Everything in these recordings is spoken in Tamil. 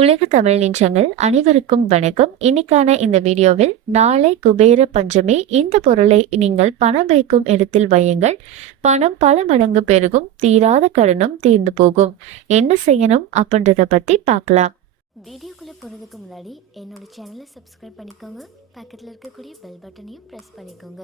உலக தமிழ் நின்றங்கள் அனைவருக்கும் வணக்கம். இன்னைக்கான இந்த வீடியோவில் நாளை குபேர பஞ்சமி. இந்த பொருளை நீங்கள் பணம் வைக்கும் இடத்தில் வையுங்கள். பணம் பல மடங்கு பெருகும் தீராத கடனும் தீர்ந்து போகும். என்ன செய்யணும் அப்படின்றத பத்தி பார்க்கலாம். வீடியோக்குள்ள போறதுக்கு முன்னாடி என்னோட சேனலை சப்ஸ்கிரைப் பண்ணிக்கோங்க. பக்கத்தில் இருக்கக்கூடிய பெல் பட்டனையும் ப்ரெஸ் பண்ணிக்கோங்க.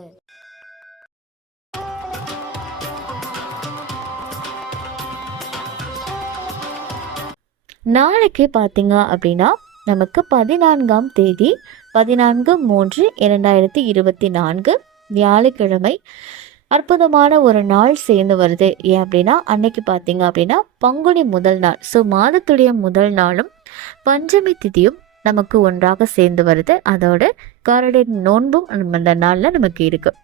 நாளைக்கு பார்த்தீங்க அப்படின்னா நமக்கு பதினான்காம் தேதி பதினான்கு மூன்று இரண்டாயிரத்தி இருபத்தி நான்கு வியாழக்கிழமை அற்புதமான ஒரு நாள் சேர்ந்து வருது. ஏன் அப்படின்னா அன்னைக்கு பார்த்தீங்க அப்படின்னா பங்குனி முதல் நாள். ஸோ மாதத்துடைய முதல் நாளும் பஞ்சமி திதியும் நமக்கு ஒன்றாக சேர்ந்து வருது. அதோட காரடை நோன்பும் அந்த நாளில் நமக்கு இருக்குது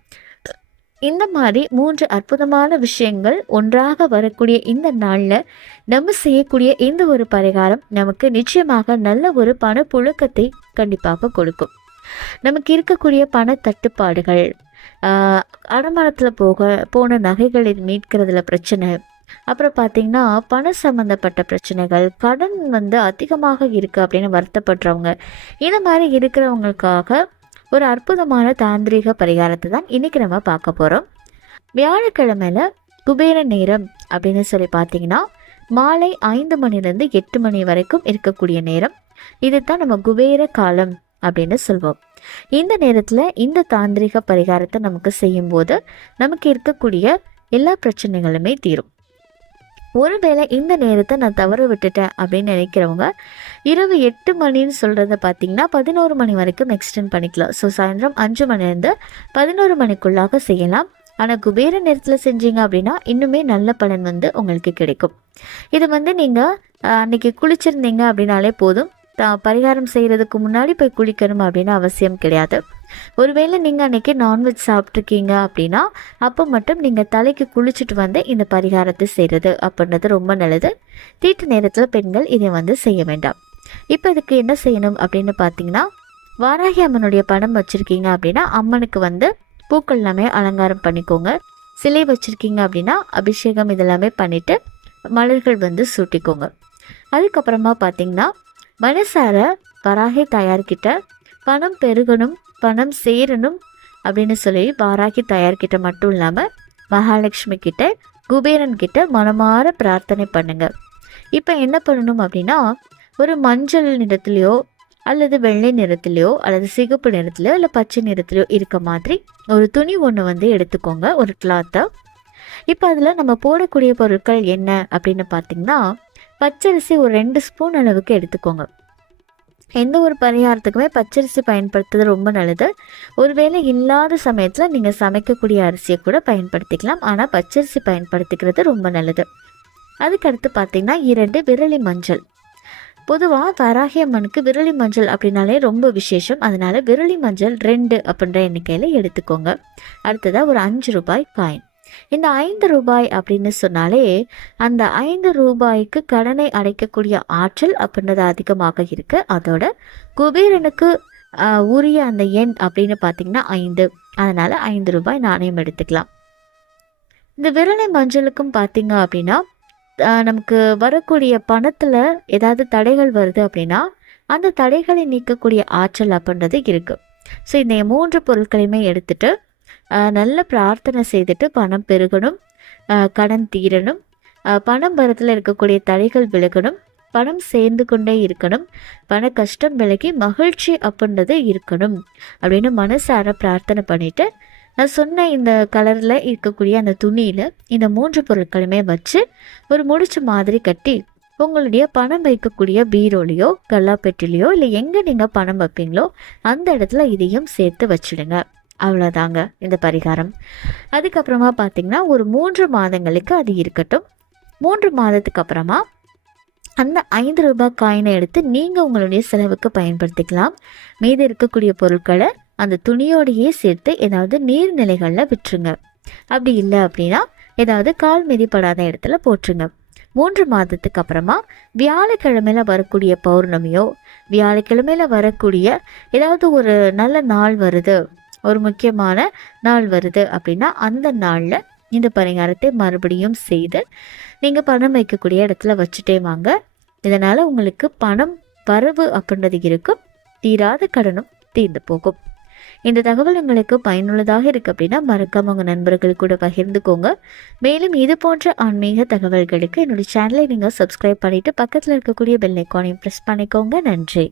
இந்த மாதிரி மூன்று அற்புதமான விஷயங்கள் ஒன்றாக வரக்கூடிய இந்த நாளில் நம்ம செய்யக்கூடிய இந்த ஒரு பரிகாரம் நமக்கு நிச்சயமாக நல்ல ஒரு பண புழுக்கத்தை கண்டிப்பாக கொடுக்கும். நமக்கு இருக்கக்கூடிய பண தட்டுப்பாடுகள் அடமானத்தில் போக போன நகைகளை மீட்கிறதுல பிரச்சனை அப்புறம் பார்த்தீங்கன்னா பண சம்மந்தப்பட்ட பிரச்சனைகள் கடன் வந்து அதிகமாக இருக்குது அப்படின்னு வருத்தப்படுறவங்க இந்த மாதிரி இருக்கிறவங்களுக்காக ஒரு அற்புதமான தாந்திரிக பரிகாரத்தை தான் இன்னைக்கு நம்ம பார்க்க போகிறோம் வியாழக்கிழமையில குபேர நேரம் அப்படின்னு சொல்லி பார்த்தீங்கன்னா மாலை ஐந்து மணிலேருந்து எட்டு மணி வரைக்கும் இருக்கக்கூடிய நேரம். இதுதான் நம்ம குபேர காலம் அப்படின்னு சொல்வோம். இந்த நேரத்தில் இந்த தாந்திரிக பரிகாரத்தை நமக்கு செய்யும்போது நமக்கு இருக்கக்கூடிய எல்லா பிரச்சனைகளுமே தீரும். ஒருவேளை இந்த நேரத்தை நான் தவற விட்டுட்டேன் அப்படின்னு நினைக்கிறவங்க இரவு எட்டு மணின்னு சொல்கிறத பார்த்தீங்கன்னா பதினோரு மணி வரைக்கும் எக்ஸ்டெண்ட் பண்ணிக்கலாம். ஸோ சாயந்தரம் அஞ்சு மணிலேருந்து பதினோரு மணிக்குள்ளாக செய்யலாம். ஆனால் குபேர நேரத்தில் செஞ்சீங்க அப்படின்னா இன்னுமே நல்ல பலன் வந்து உங்களுக்கு கிடைக்கும். இது வந்து நீங்கள் அன்னைக்கு குளிச்சிருந்தீங்க அப்படின்னாலே போதும். பரிகாரம் செய்கிறதுக்கு முன்னாடி போய் குளிக்கணும் அப்படின்னு அவசியம் கிடையாது. ஒருவேளை நீங்கள் அன்னைக்கு நான்வெஜ் சாப்பிட்ருக்கீங்க அப்படின்னா அப்போ மட்டும் நீங்கள் தலைக்கு குளிச்சுட்டு வந்து இந்த பரிகாரத்தை செய்கிறது அப்படின்றது ரொம்ப நல்லது. தீட்டு நேரத்தில் பெண்கள் இதை வந்து செய்ய வேண்டாம். இப்போ இதுக்கு என்ன செய்யணும் அப்படின்னு பார்த்தீங்கன்னா வாராகி அம்மனுடைய படம் வச்சுருக்கீங்க அப்படின்னா அம்மனுக்கு வந்து பூக்கள் எல்லாமே அலங்காரம் பண்ணிக்கோங்க. சிலை வச்சுருக்கீங்க அப்படின்னா அபிஷேகம் இதெல்லாமே பண்ணிவிட்டு மலர்கள் வந்து சூட்டிக்கோங்க. அதுக்கப்புறமா பார்த்தீங்கன்னா மனசார வராகி தாயார்கிட்ட பணம் பெருகணும் பணம் சேரணும் அப்படின்னு சொல்லி வாராகி தயார்கிட்ட மட்டும் இல்லாமல் மகாலட்சுமி கிட்ட குபேரன் கிட்ட மனமார பிரார்த்தனை பண்ணுங்க. இப்போ என்ன பண்ணணும் அப்படின்னா ஒரு மஞ்சள் நிறத்துலையோ அல்லது வெள்ளை நிறத்துலையோ அல்லது சிகப்பு நிறத்துலையோ இல்லை பச்சை நிறத்துலையோ இருக்க மாதிரி ஒரு துணி ஒன்று வந்து எடுத்துக்கோங்க ஒரு கிளாத்தை இப்போ அதில் நம்ம போடக்கூடிய பொருட்கள் என்ன அப்படின்னு பார்த்தீங்கன்னா பச்சரிசி ஒரு ரெண்டு ஸ்பூன் அளவுக்கு எடுத்துக்கோங்க. எந்த ஒரு பரிகாரத்துக்குமே பச்சரிசி பயன்படுத்துறது ரொம்ப நல்லது. ஒருவேளை இல்லாத சமயத்தில் நீங்கள் சமைக்கக்கூடிய அரிசியை கூட பயன்படுத்திக்கலாம். ஆனால் பச்சரிசி பயன்படுத்திக்கிறது ரொம்ப நல்லது. அதுக்கடுத்து பார்த்தீங்கன்னா இரண்டு விரலி மஞ்சள். பொதுவாக வராகி அம்மனுக்கு விரலி மஞ்சள் அப்படின்னாலே ரொம்ப விசேஷம். அதனால விரலி மஞ்சள் ரெண்டு அப்படின்ற எண்ணிக்கையில் எடுத்துக்கோங்க. அடுத்ததாக ஒரு அஞ்சு ரூபாய் காயின் இந்த ஐந்து ரூபாய் அப்படின்னு சொன்னாலே அந்த ஐந்து ரூபாய்க்கு கடனை அடைக்கக்கூடிய ஆற்றல் அப்படின்றது அதிகமாக இருக்கு. அதோட குபேரனுக்கு உரிய அந்த எண் அப்படின்னு பார்த்தீங்கன்னா ஐந்து. அதனால ஐந்து ரூபாய் நாணயம் எடுத்துக்கலாம். இந்த விரலை மஞ்சளுக்கும் பார்த்தீங்க அப்படின்னா நமக்கு வரக்கூடிய பணத்தில் ஏதாவது தடைகள் வருது அப்படின்னா அந்த தடைகளை நீக்கக்கூடிய ஆற்றல் அப்படின்றது இருக்கு. ஸோ இந்த மூன்று பொருட்களையுமே எடுத்துட்டு நல்ல பிரார்த்தனை செய்துட்டு பணம் பெருகணும். கடன் தீரணும். பணம் வரத்தில் இருக்கக்கூடிய தடைகள் விலகணும். பணம் சேர்ந்து கொண்டே இருக்கணும். பண கஷ்டம் விலகி மகிழ்ச்சி அப்படின்றது இருக்கணும் அப்படின்னு மனசார பிரார்த்தனை பண்ணிட்டு நான் சொன்ன இந்த கலரில் இருக்கக்கூடிய அந்த துணியில் இந்த மூன்று பொருட்களுமே வச்சு ஒரு முடிச்சு மாதிரி கட்டி உங்களுடைய பணம் வைக்கக்கூடிய பீரோலையோ கல்லாப்பெட்டிலையோ இல்லை எங்கே நீங்கள் பணம் வைப்பீங்களோ அந்த இடத்துல இதையும் சேர்த்து வச்சிடுங்க. அவ்வளோதாங்க இந்த பரிகாரம். அதுக்கப்புறமா பார்த்தீங்கன்னா ஒரு மூன்று மாதங்களுக்கு அது இருக்கட்டும். மூன்று மாதத்துக்கு அப்புறமா அந்த ஐந்து ரூபாய் காயினை எடுத்து நீங்கள் உங்களுடைய செலவுக்கு பயன்படுத்திக்கலாம். மீது இருக்கக்கூடிய பொருட்களை அந்த துணியோடையே சேர்த்து ஏதாவது நீர்நிலைகளில் விட்டுருங்க அப்படி இல்லை அப்படின்னா ஏதாவது கால் மிதிப்படாத இடத்துல போட்டுருங்க மூன்று மாதத்துக்கு அப்புறமா வியாழக்கிழமையில் வரக்கூடிய பௌர்ணமியோ வியாழக்கிழமையில வரக்கூடிய ஏதாவது ஒரு நல்ல நாள் வருது ஒரு முக்கியமான நாள் வருது அப்படின்னா அந்த நாளில் இந்த பரிகாரத்தை மறுபடியும் செய்து நீங்கள் பணம் வைக்கக்கூடிய இடத்துல வச்சுட்டே வாங்க. இதனால் உங்களுக்கு பணம் வரவு அப்படின்றது இருக்கும். தீராத கடனும் தீர்ந்து போகும். இந்த தகவல் உங்களுக்கு பயனுள்ளதாக இருக்கு அப்படின்னா மறக்காம உங்கள் நண்பர்கள் கூட பகிர்ந்துக்கோங்க. மேலும் இது போன்ற ஆன்மீக தகவல்களுக்கு என்னுடைய சேனலை நீங்கள் சப்ஸ்கிரைப் பண்ணிட்டு பக்கத்தில் இருக்கக்கூடிய பெல் ஐக்கானையும் ப்ரெஸ் பண்ணிக்கோங்க. நன்றி.